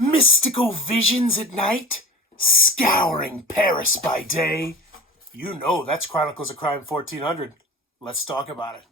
Mystical visions at night, scouring Paris by day. You know that's Chronicles of Crime 1400. Let's talk about it.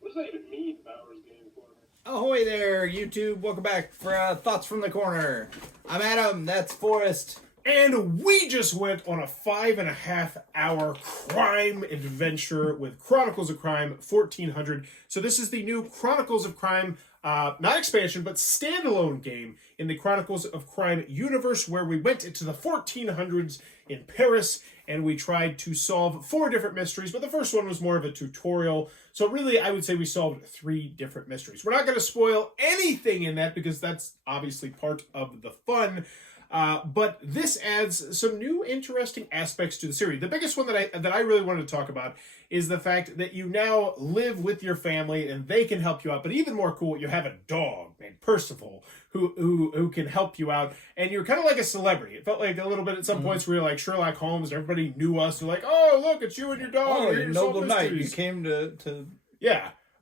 What does that even mean, Bowers Game Corner? Ahoy there, YouTube. Welcome back for Thoughts from the Corner. I'm Adam, that's Forrest. And we just went on a 5.5 hour crime adventure with Chronicles of Crime 1400. So this is the new Chronicles of Crime, not expansion, but standalone game in the Chronicles of Crime universe, where we went into the 1400s in Paris and we tried to solve 4 different mysteries, but the first one was more of a tutorial. So really, I would say we solved 3 different mysteries. We're not going to spoil anything in that because that's obviously part of the fun. But this adds some new interesting aspects to the series. The biggest one that I really wanted to talk about is the fact that you now live with your family and they can help you out. But even more cool, you have a dog named Percival who can help you out. And you're kind of like a celebrity. It felt like a little bit at some points where you're like Sherlock Holmes. Everybody knew us. They're like, oh, look, it's you and your dog. Oh, you noble knight. You came to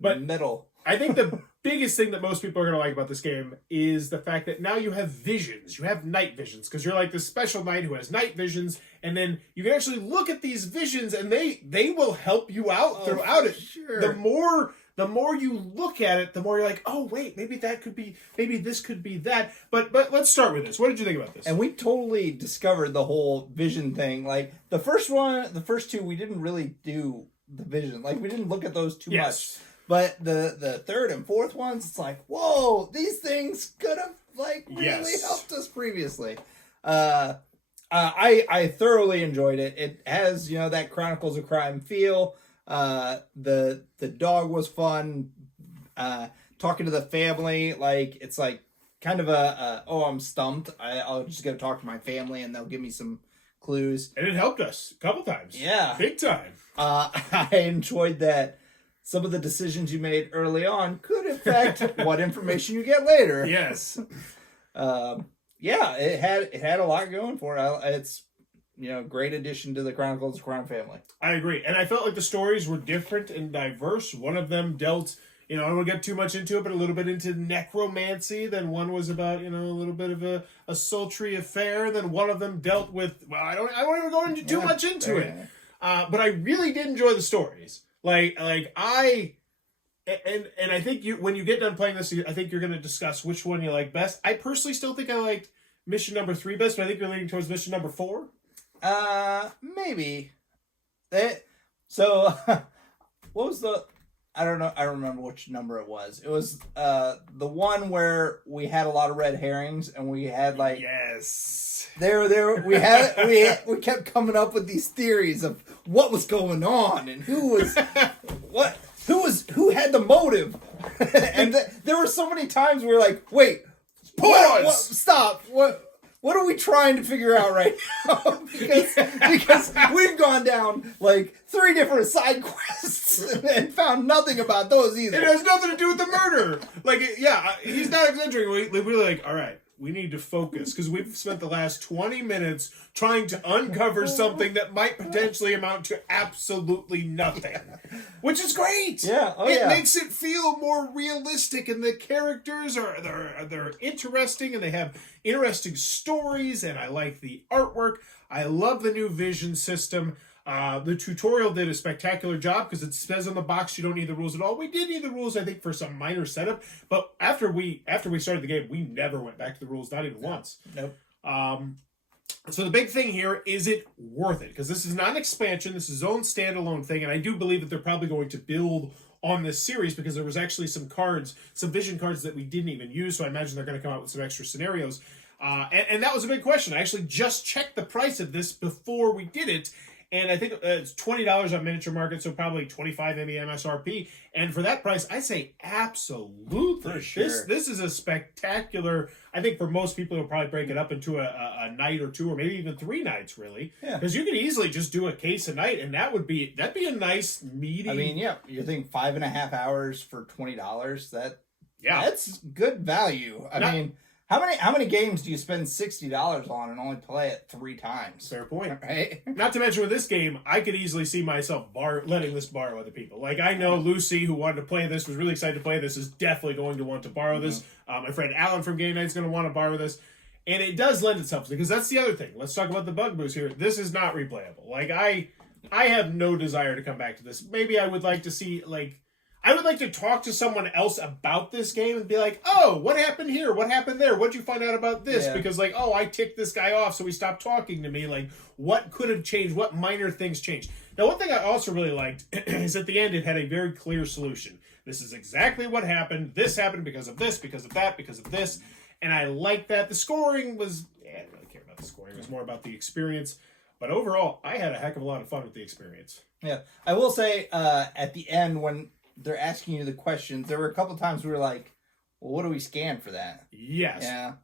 but meddle. I think the biggest thing that most people are going to like about this game is the fact that now you have visions. You have night visions because you're like this special knight who has night visions, and then you can actually look at these visions and they will help you out throughout it. Sure. The more you look at it, the more you're like, oh wait, maybe this could be that. But let's start with this. What did you think about this? And we totally discovered the whole vision thing. Like the first 2, we didn't really do the vision. Like we didn't look at those too much. But the third and fourth ones, it's like, whoa, these things could have really helped us previously. I thoroughly enjoyed it. It has, that Chronicles of Crime feel. The dog was fun. Talking to the family, it's like kind of I'm stumped. I'll just go talk to my family and they'll give me some clues. And it helped us a couple times. Yeah. Big time. I enjoyed that. Some of the decisions you made early on could affect what information you get later. Yes. It had a lot going for it. It's great addition to the Chronicles of Crime family. I agree. And I felt like the stories were different and diverse. One of them dealt, I don't want to get too much into it, but a little bit into necromancy. Then one was about, a little bit of a sultry affair. And then one of them dealt with, I won't even go into too much into it. But I really did enjoy the stories. I think when you get done playing this, I think you're going to discuss which one you like best. I personally still think I liked mission number 3 best, but I think you're leaning towards mission number 4. Maybe. What was the? I don't know. I don't remember which number it was. It was the one where we had a lot of red herrings and we had yes. We kept coming up with these theories of what was going on and who was who had the motive. And there were so many times we were like, wait, pause, stop, what are we trying to figure out right now? because we've gone down 3 different side quests and found nothing about those either. It has nothing to do with the murder. He's not exaggerating. We're like, all right, we need to focus because we've spent the last 20 minutes trying to uncover something that might potentially amount to absolutely nothing, which is great. Yeah, it makes it feel more realistic, and the characters they're interesting, and they have interesting stories, and I like the artwork. I love the new vision system. The tutorial did a spectacular job because it says on the box you don't need the rules at all. We did need the rules, I think, for some minor setup, but after we started the game, we never went back to the rules, not even once. Nope. So the big thing here, is it worth it? Because this is not an expansion, this is its own standalone thing, and I do believe that they're probably going to build on this series because there was actually some vision cards that we didn't even use, so I imagine they're going to come out with some extra scenarios. And that was a big question. I actually just checked the price of this before we did it, and I think it's $20 on Miniature Market, so probably $25 MSRP. And for that price, I say absolutely. For sure. This is a spectacular. I think for most people, it'll probably break it up into a night or 2, or maybe even 3 nights, really. Yeah. Because you could easily just do a case a night, and that'd be a nice meaty. I mean, yeah, you think 5.5 hours for $20? That's good value. I mean, How many games do you spend $60 on and only play it 3 times? Fair point. Right? Not to mention with this game, I could easily see myself letting this borrow other people. Like, I know Lucy, who wanted to play this, was really excited to play this, is definitely going to want to borrow this. My friend Alan from Game Night's going to want to borrow this. And it does lend itself, because that's the other thing. Let's talk about the bugaboo here. This is not replayable. Like, I have no desire to come back to this. Maybe I would like to see, like... I would like to talk to someone else about this game and be like, oh, what happened here? What happened there? What'd you find out about this? Yeah. Because, like, oh, I ticked this guy off, so he stopped talking to me. Like, what could have changed? What minor things changed? Now, one thing I also really liked is at the end, it had a very clear solution. This is exactly what happened. This happened because of this, because of that, because of this. And I like that. The scoring was... I didn't really care about the scoring. It was more about the experience. But overall, I had a heck of a lot of fun with the experience. Yeah. I will say, at the end, when they're asking you the questions, there were a couple times we were like, well, what do we scan for that? Yes. Yeah.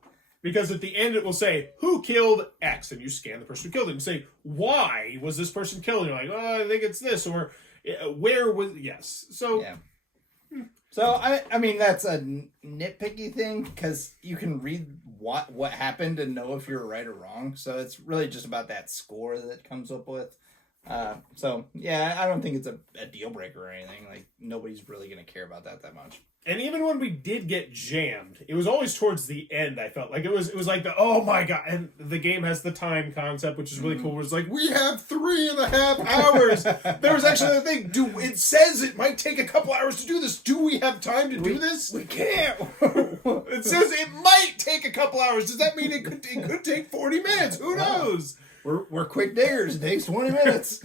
Because at the end it will say, who killed X? And you scan the person who killed it and say, why was this person killed? And you're like, oh, I think it's this. Or where was... Yes. So... Yeah. So, I mean, that's a nitpicky thing, because you can read what happened and know if you're right or wrong. So it's really just about that score that it comes up with. So, yeah, I don't think it's a deal breaker or anything. Like, nobody's really going to care about that much. And even when we did get jammed, it was always towards the end, I felt. Like, it was like the, oh my god. And the game has the time concept, which is really cool. Where it's like, we have 3.5 hours. There was actually the thing. It says it might take a couple hours to do this. Do we have time to do this? We can't. It says it might take a couple hours. Does that mean it could take 40 minutes? Who knows? We're quick diggers. It takes 20 minutes.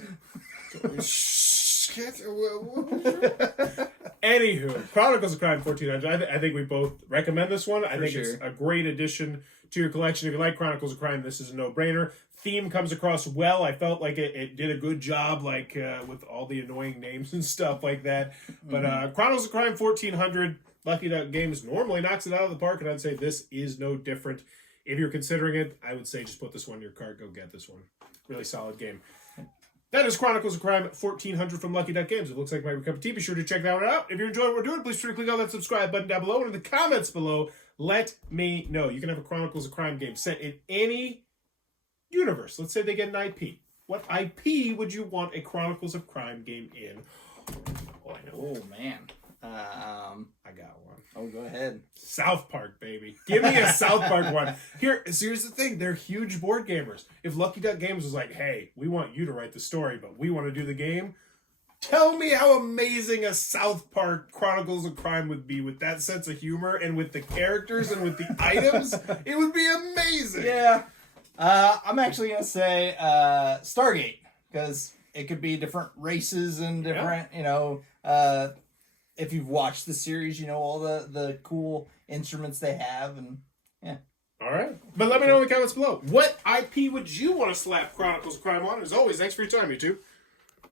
Anywho, Chronicles of Crime 1400. I think we both recommend this one. I think sure. it's a great addition to your collection. If you like Chronicles of Crime, this is a no-brainer. Theme comes across well. I felt like it did a good job, like with all the annoying names and stuff like that. But Chronicles of Crime 1400, Lucky Duck Games normally knocks it out of the park, and I'd say this is no different. If you're considering it, I would say just put this one in your cart. Go get this one. Really solid game. That is Chronicles of Crime 1400 from Lucky Duck Games. It looks like my cup of tea. Be sure to check that one out. If you're enjoying what we're doing, please be sure to click on that subscribe button down below. And in the comments below, let me know. You can have a Chronicles of Crime game set in any universe. Let's say they get an IP. What IP would you want a Chronicles of Crime game in? Oh, I know. Oh, man. I got one. Oh, go ahead. South Park, baby. Give me a South Park one. So here's the thing. They're huge board gamers. If Lucky Duck Games was like, hey, we want you to write the story, but we want to do the game, tell me how amazing a South Park Chronicles of Crime would be with that sense of humor and with the characters and with the items. It would be amazing. Yeah. I'm actually going to say Stargate, because it could be different races and different, if you've watched the series, you know all the cool instruments they have, and yeah. All right. But let me know in the comments below. What IP would you want to slap Chronicles of Crime on? As always, thanks for your time, YouTube.